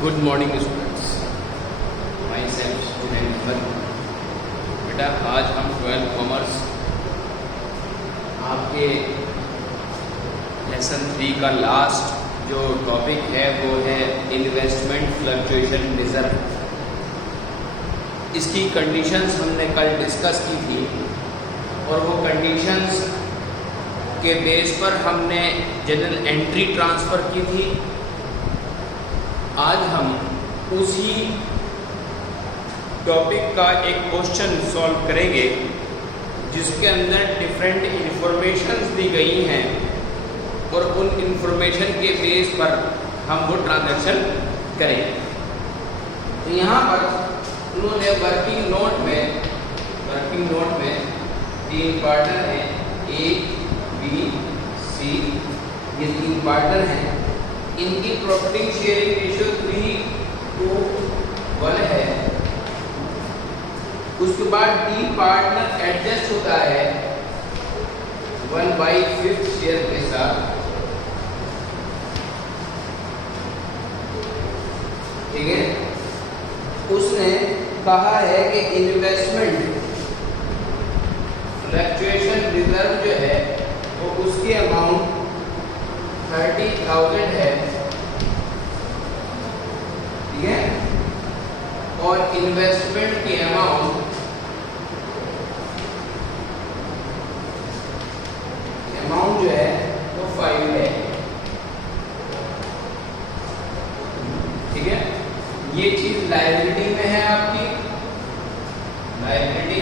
Good morning students, myself student Ahmad. बेटा आज हम 12th कॉमर्स आपके लेसन 3 का लास्ट जो टॉपिक है वो है इन्वेस्टमेंट फ्लक्चुएशन रिजर्व। इसकी कंडीशंस हमने कल डिस्कस की थी और वो कंडीशंस के बेस पर हमने जनरल एंट्री ट्रांसफ़र की थी। आज हम उसी टॉपिक का एक क्वेश्चन सॉल्व करेंगे जिसके अंदर डिफरेंट इंफॉर्मेशंस दी गई हैं और उन इंफॉर्मेशन के बेस पर हम वो ट्रांजैक्शन करेंगे। तो यहाँ पर उन्होंने वर्किंग नोट में 3 पार्टनर हैं, ए बी सी, ये 3 पार्टनर हैं। इनकी प्रॉफिट शेयरिंग रेशियो 3:1 है। उसके बाद डी पार्टनर एडजस्ट होता है 1/5 शेयर के साथ, ठीक है। उसने कहा है कि इन्वेस्टमेंट फ्लक्चुएशन रिजर्व जो है वो उसकी अमाउंट 30,000 है, ठीक है। और इन्वेस्टमेंट की अमाउंट जो है वो 5 है, ठीक है। ये चीज लायबिलिटी में है आपकी, लायबिलिटी,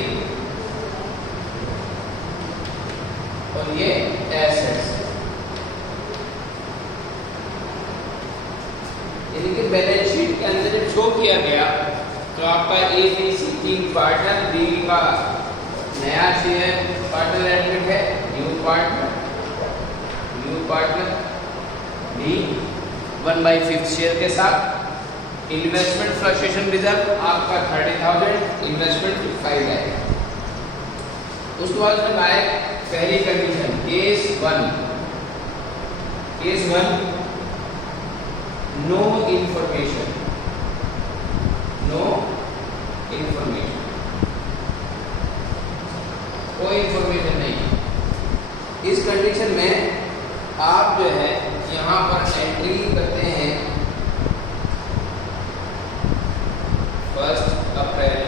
और ये एसेट्स। इनके बैलेंस शीट के अंदर जब शो किया गया तो आपका A B C 3 partner, B का नया शेयर पार्टनर एडमिट है, न्यू पार्टनर डी 1/5 शेयर के साथ। इन्वेस्टमेंट फ्लक्चुएशन रिजर्व आपका 30,000, इन्वेस्टमेंट 5 है। उसके बाद में आए पहली कंडीशन, केस 1 नो इंफॉर्मेशन, कोई इंफॉर्मेशन नहीं। इस कंडीशन में आप जो है यहाँ पर एंट्री करते हैं 1 अप्रैल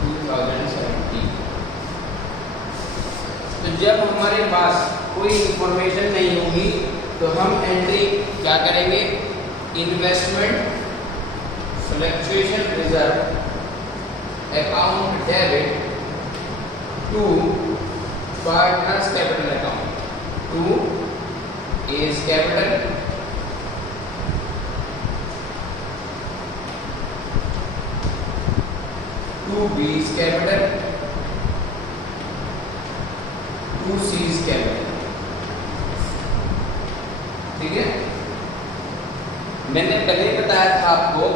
2017। तो जब हमारे पास कोई इंफॉर्मेशन नहीं होगी तो हम एंट्री क्या करेंगे, investment fluctuation reserve account debit to partners capital account, to A's capital to B's capital to C's capital, ठीक है। मैंने पहले बताया था आपको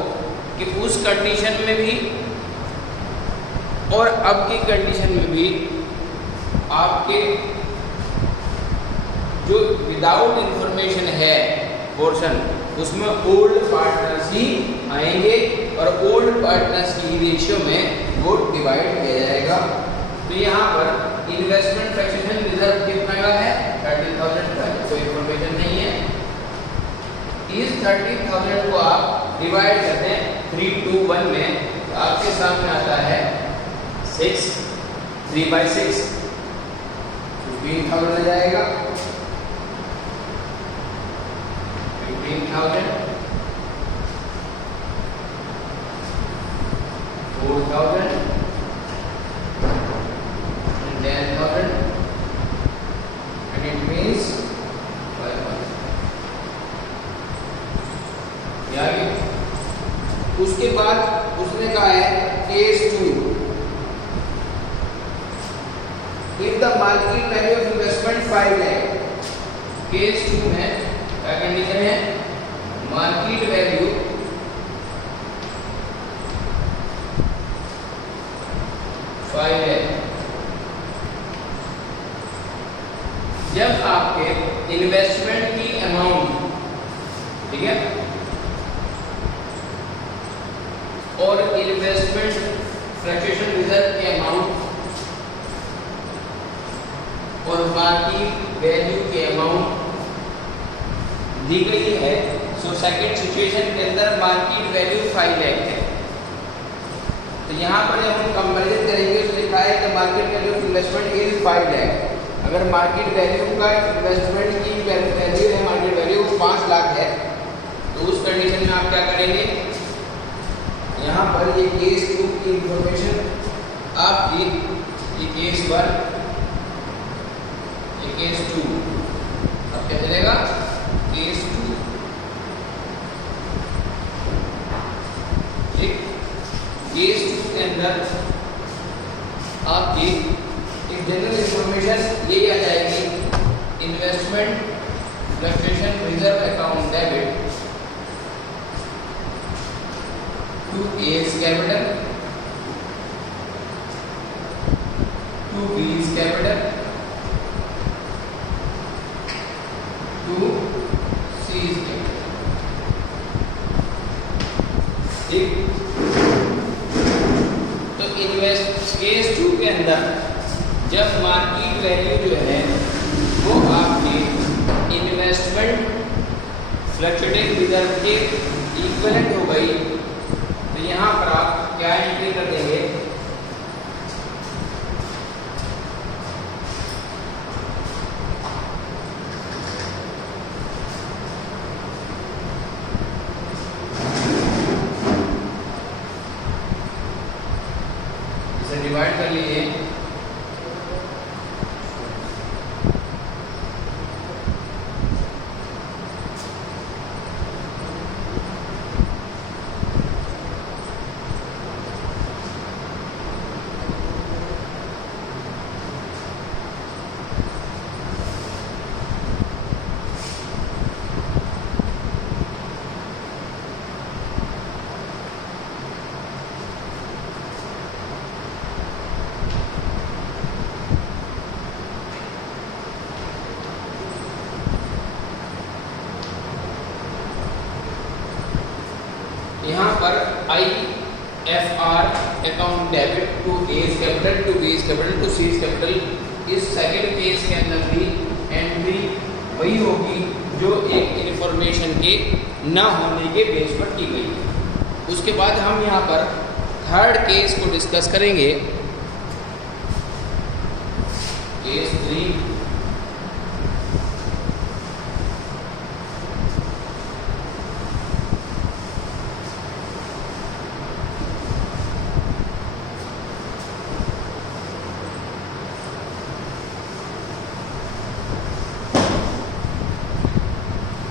कि उस कंडीशन में भी और अब की कंडीशन में भी आपके जो विदाउट इंफॉर्मेशन है पोर्शन, उसमें ओल्ड पार्टनर्स ही आएंगे और ओल्ड पार्टनर्स की रेशियो में वो डिवाइड किया जाएगा। तो यहाँ पर इन्वेस्टमेंट फ्लक्चुएशन रिजर्व कितना का है, 30,000 का, कोई इंफॉर्मेशन नहीं है। इस 30,000 को आप डिवाइड करते हैं 3:1 में, तो आपके सामने आता है 3/6, 15,000 आ जाएगा। 15,000, 4,000, 10,000, and it means 5,000। उसके बाद उसने कहा है case 2, if the market value of investment 5 lakh. Case 2 में क्या कंडीशन है, मार्केट वैल्यू 5 लाख। जब आपके इन्वेस्टमेंट की अमाउंट, ठीक है, इन्वेस्टमेंट फ्लक्चुएशन रिजर्व के अमाउंट और मार्केट वैल्यू के अमाउंट दी गई है। सो सेकंड सिचुएशन के अंदर मार्केट वैल्यू 5 लाख है। तो यहाँ पर जब हम कंपैरिजन करेंगे तो लिखा है कि market value of investment is 5 lakh. अगर मार्केट वैल्यू का इन्वेस्टमेंट की वैल्यू है, मार्केट वैल्यू 5 लाख है, तो उस कंडीशन में आप क्या करेंगे, यहाँ पर ये केस 2 की इंफॉर्मेशन आपकी, ये केस 1, ये केस 2, अब क्या चलेगा, केस 2, ठीक। केस 2 के अंदर आपकी एक जनरल इंफॉर्मेशन ये आ जाएगी, investment fluctuation reserve account debit to A's capital, to B's capital, to C's capital, ठीक। तो इन्वेस्ट केस 2 के अंदर जब मार्केट वैल्यू जो है वो आपके इन्वेस्टमेंट फ्लक्चुएटिंग रिजर्व के इक्विवेलेंट हो गई, तो यहाँ पर आप क्या एंट्री कर देंगे, इसे डिवाइड कर लीजिए, यहाँ पर IFR account debit to A's capital, to B's capital, to C's capital, इस सेकंड केस के अंदर भी एंट्री वही होगी जो एक इंफॉर्मेशन के ना होने के बेस पर की गई है। उसके बाद हम यहाँ पर थर्ड केस को डिस्कस करेंगे, केस 3।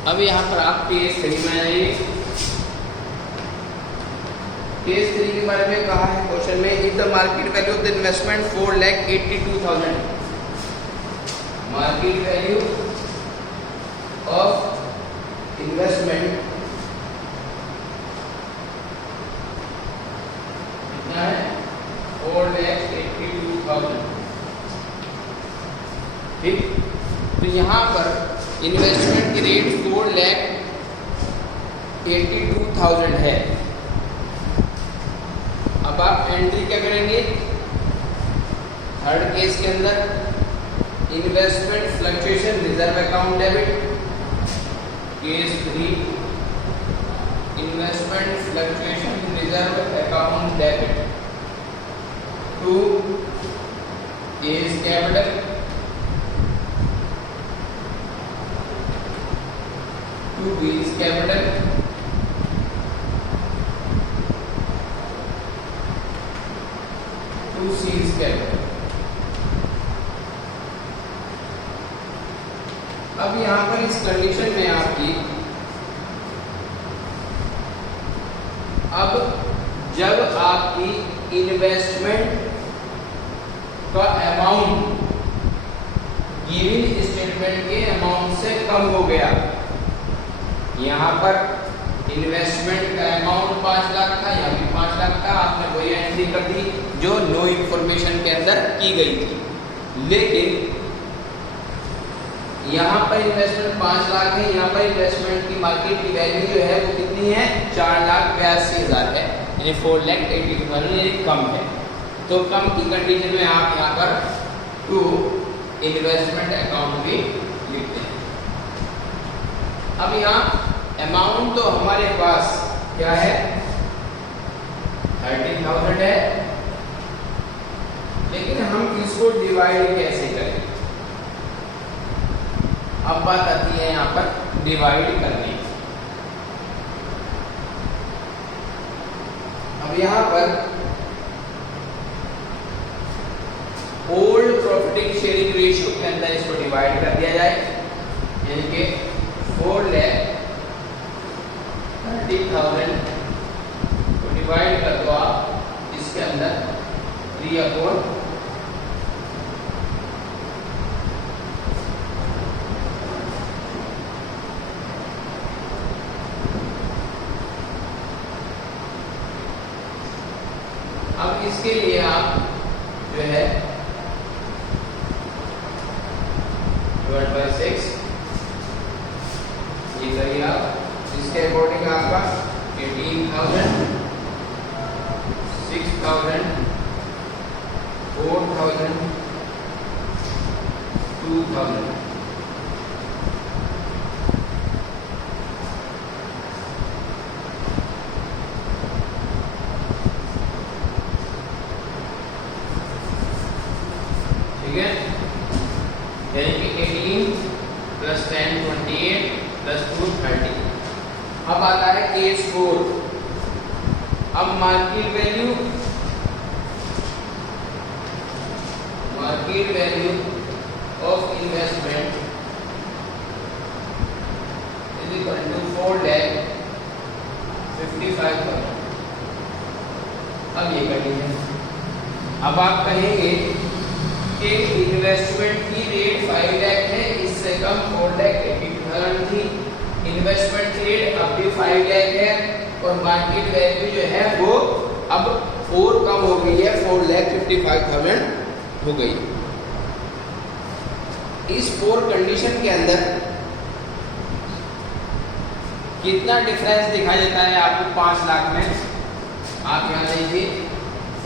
अब यहाँ पर आप केस 3 में आइए। केस 3 के बारे में कहा है क्वेश्चन में, if the market value of the investment 4,82,000, market value of investment कितना है, 4,82,000, ठीक। तो यहाँ पर इन्वेस्टमेंट की रेट 4,82,000 है। अब आप एंट्री क्या करेंगे, थर्ड केस के अंदर investment fluctuation reserve account debit, case 3 investment fluctuation reserve account debit to A's capital, to B's capital, to C's capital। अब यहाँ पर इस कंडीशन में आपकी, अब जब आपकी इन्वेस्टमेंट का अमाउंट गिवन स्टेटमेंट के अमाउंट से कम हो गया, यहाँ पर इन्वेस्टमेंट का अमाउंट 5 लाख था, यहाँ भी 5 लाख था, आपने वही एंट्री कर दी जो नो इन्फॉर्मेशन के अंदर की गई थी। लेकिन यहाँ पर इन्वेस्टमेंट 5 लाख है, यहाँ पर इन्वेस्टमेंट की मार्केट की वैल्यू जो है वो कितनी है, 4,82,000 है। यानी 4,82,000 यानी कम है। तो कम की कंडीशन में आप यहाँ पर टू इन्वेस्टमेंट अकाउंट भी लिखते हैं। अब यहाँ अमाउंट तो हमारे पास क्या है, 30,000 है, लेकिन हम इसको डिवाइड कैसे करें? अब बात आती है यहाँ पर डिवाइड करने। अब यहाँ पर ओल्ड प्रॉफिट शेयरिंग रेशियो के अंदर इसको डिवाइड कर दिया जाए, यानी कि 4,30,000 को डिवाइड कर दो आप इसके अंदर 3/4। अब इसके लिए आप जो है डिवाइड बाय 6 ये करिए आप। इसके अकॉर्डिंग आपका 18,000, 6,000, 4,000, 2,000। ठीक है, यानी कि 18 + 10 28 + 2 30। अब आता है केस 4। अब market value of investment is equal to 4,55,000। अब ये कंडीशन, अब आप कहेंगे कि इन्वेस्टमेंट की रेट 5 लाख है, इससे कम 4,80,000 थी। इन्वेस्टमेंट रेट अब भी 5 लाख है और मार्केट वैल्यू जो है वो अब 4 कम हो गई है, 4,55,000 हो गई। इस 4 कंडीशन के अंदर कितना डिफरेंस दिखाई देता है आपको 5 लाख में? आप यहाँ देखिए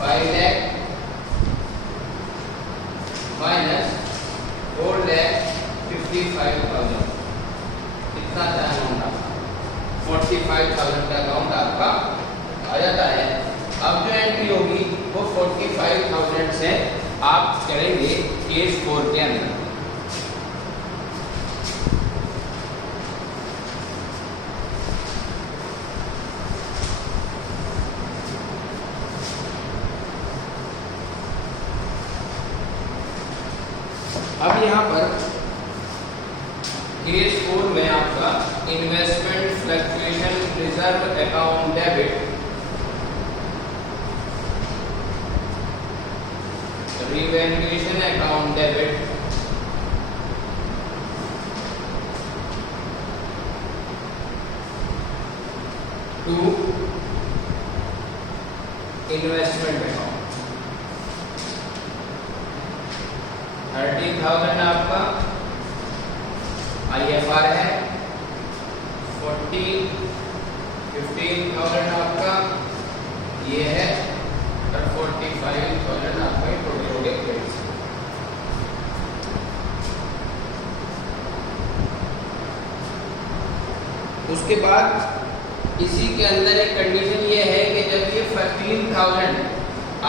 5 लाख माइनस 4,55,000 कितना था अमाउंट आपका? 45,000 का अकाउंट आपका आ जाता है। अब जो एंट्री होगी वो 45,000 से आप करेंगे केस 4 के अंदर। अब यहाँ पर केस 4 में आपका investment fluctuation reserve account debit, revaluation account debit, to investment account. 30,000 आपका IFR है, 15,000 आपका ये है और 45,000 आपका टोटल हो गया क्रेडिट। उसके बाद इसी के अंदर एक कंडीशन ये है कि जब ये 15,000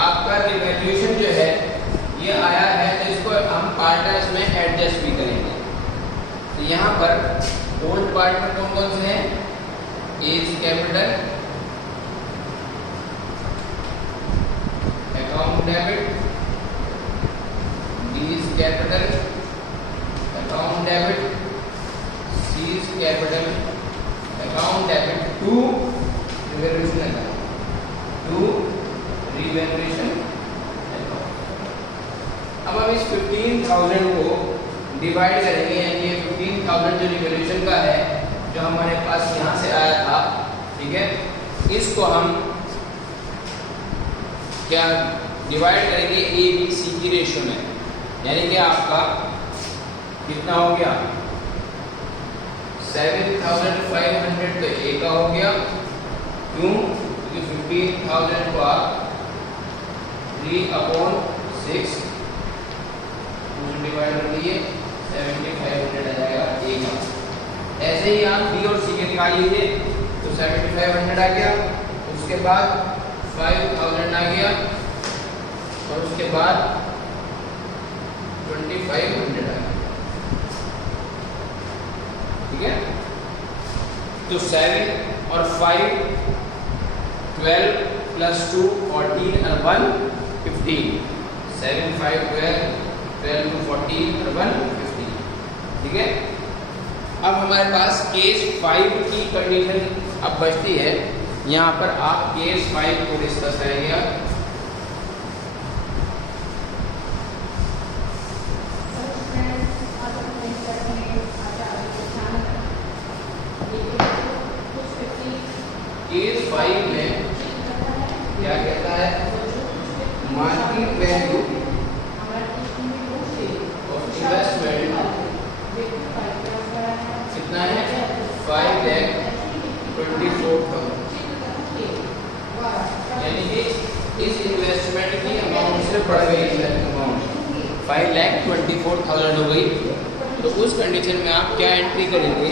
आपका रिवैल्यूएशन जो है ये आया है तो इसको हम पार्टनर्स में एडजस्ट भी करेंगे। तो यहाँ पर ओल्ड पार्टनर कौन कौन से हैं? A is capital, account debit, B is capital, account debit, C is capital, account debit, to revaluation account, to revaluation. अब हम इस 15,000 को डिवाइड करेंगे, यानी ये 15,000 जो रिवैल्यूएशन का है जो हमारे पास यहाँ से आया था, ठीक है, इसको हम क्या डिवाइड करेंगे ए बी सी की रेशियो में, यानी कि आपका कितना हो गया 7,500 तो ए का हो गया, क्यों? क्योंकि 15,000 को आप 3/6 डिवाइड कर दिए 7500 आ जाएगा एक। ऐसे ही आप बी और सी के निकाल लीजिए तो 7500 आ गया, उसके बाद 5000 आ गया और उसके बाद 2500 आ गया। ठीक है, तो 7 और 5 12 प्लस 2 14 और 1 15। 7 5 12 12 to 14 और 1 15। ठीक है, अब हमारे पास केस 5 की कंडीशन अब बचती है। यहाँ पर आप केस 5 को डिस्कस करेंगे। केस 5 में क्या कहता है, मार्केट वैल्यू ऑफ इन्वेस्टमेंट कितना है, 5,24,000। यानी कि इस इन्वेस्टमेंट की अमाउंट से बढ़ गई अमाउंट 5,24,000 हो गई। तो उस कंडीशन में आप क्या एंट्री करेंगे,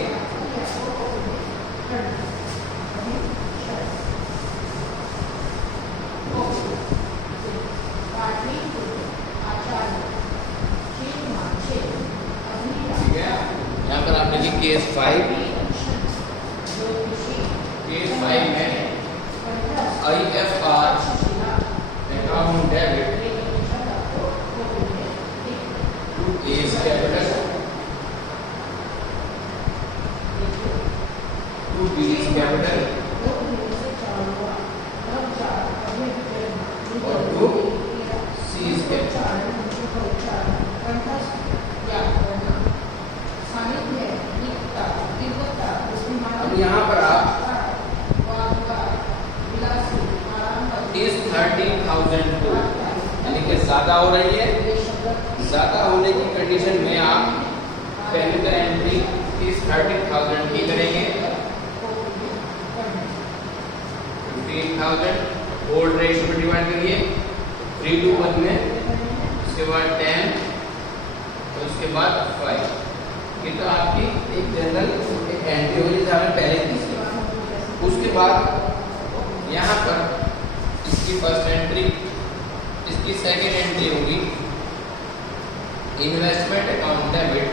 यहाँ पर आपने लिखी केस 5 में IFR account debit to A's capital to B's capital और टू सीज कैपिटल। अब यहाँ पर आप इस 13,000 को यानी कि ज़्यादा हो रही है, ज़्यादा होने की कंडीशन में आप पहले तो एंट्री इस 13,000 की करेंगे। 15,000 ओल्ड रेशियो में डिवाइड करिए 3 to 1 में, उसके बाद 10 और उसके बाद 5। ये तो आपकी एक जनरल एक एंट्री होगी जैसे आपने पहले की। उसके बाद यहाँ पर इसकी फर्स्ट एंट्री, इसकी सेकेंड एंट्री होगी investment account debit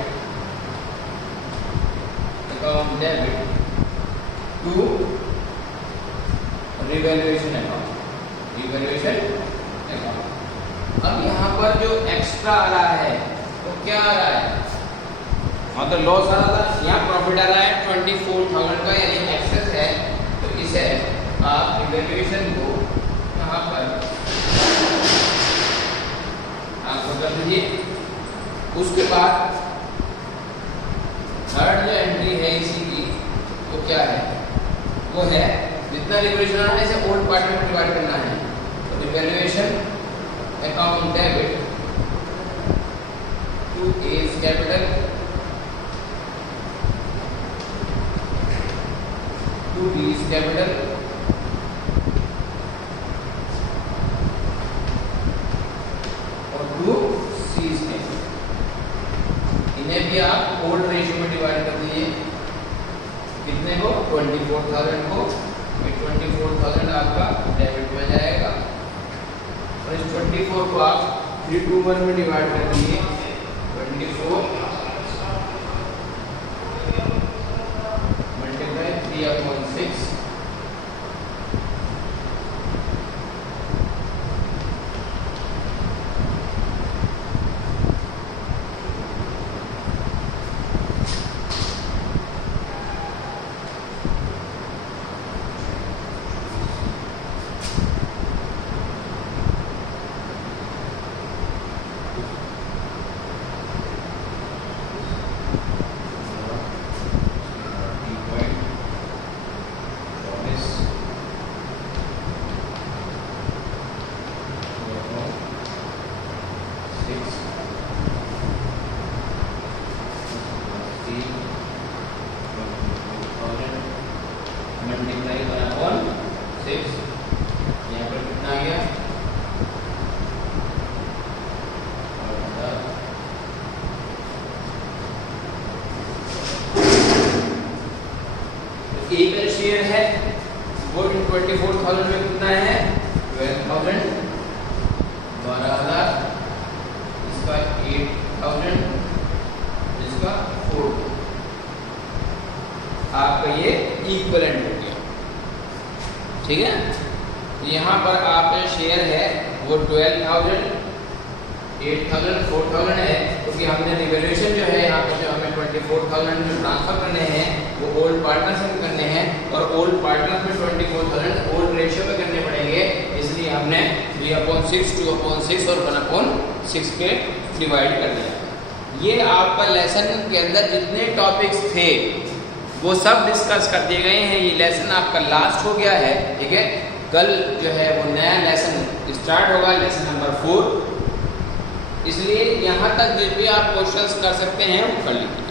to revaluation account. अब यहाँ पर जो एक्स्ट्रा आ रहा है तो क्या आ रहा है, तो लॉस आ रहा था, यहाँ प्रॉफिट आ रहा है 24,000 का, यानी एक्सेस है। तो इसे आप रिवैल्यूएशन को यहाँ पर ट्रांसफर कर दीजिए। उसके बाद थर्ड जो एंट्री है इसी की वो क्या है, वो है जितना रिवैल्यूएशन आना है इसे ओल्ड पार्ट में डिवाइड करना है। तो revaluation account debit to A's capital to B's capital और टू सीज कैपिटल। इन्हें भी आप ओल्ड रेशियो में डिवाइड कर दीजिए। कितने को, 24,000 को। 24,000 आपका डेबिट में जाएगा और इस 24 को आप 3 to 1 में डिवाइड कर दीजिए। 24 मल्टीप्लाई 3/6 मल्टीप्लाई 1/6 ए का शेयर है वो 24,000 में कितना है 12,000, 12,000, इसका 8,000, इसका 4,000, आपका ये इक्विवेलेंट हो गया। ठीक है, यहाँ पर आपका शेयर है वो 12,000, 8,000, 4,000 है, क्योंकि हमने रिवैल्यूएशन जो है यहाँ पे जो हमें 24,000 जो ट्रांसफर करने हैं वो ओल्ड पार्टनर्स में करने हैं, और ओल्ड पार्टनर्स में 24,000 ओल्ड रेशियो में करने पड़ेंगे, इसलिए हमने 3/6, 2/6 और 1/6 के डिवाइड कर दिया। ये आपका लेसन के अंदर जितने टॉपिक्स थे वो सब डिस्कस कर दिए गए हैं। ये लेसन आपका लास्ट हो गया है। ठीक है, कल जो है वो नया लेसन स्टार्ट होगा, लेसन नंबर 4, इसलिए यहाँ तक जो भी आप क्वेश्चंस कर सकते हैं वो कर लीजिए।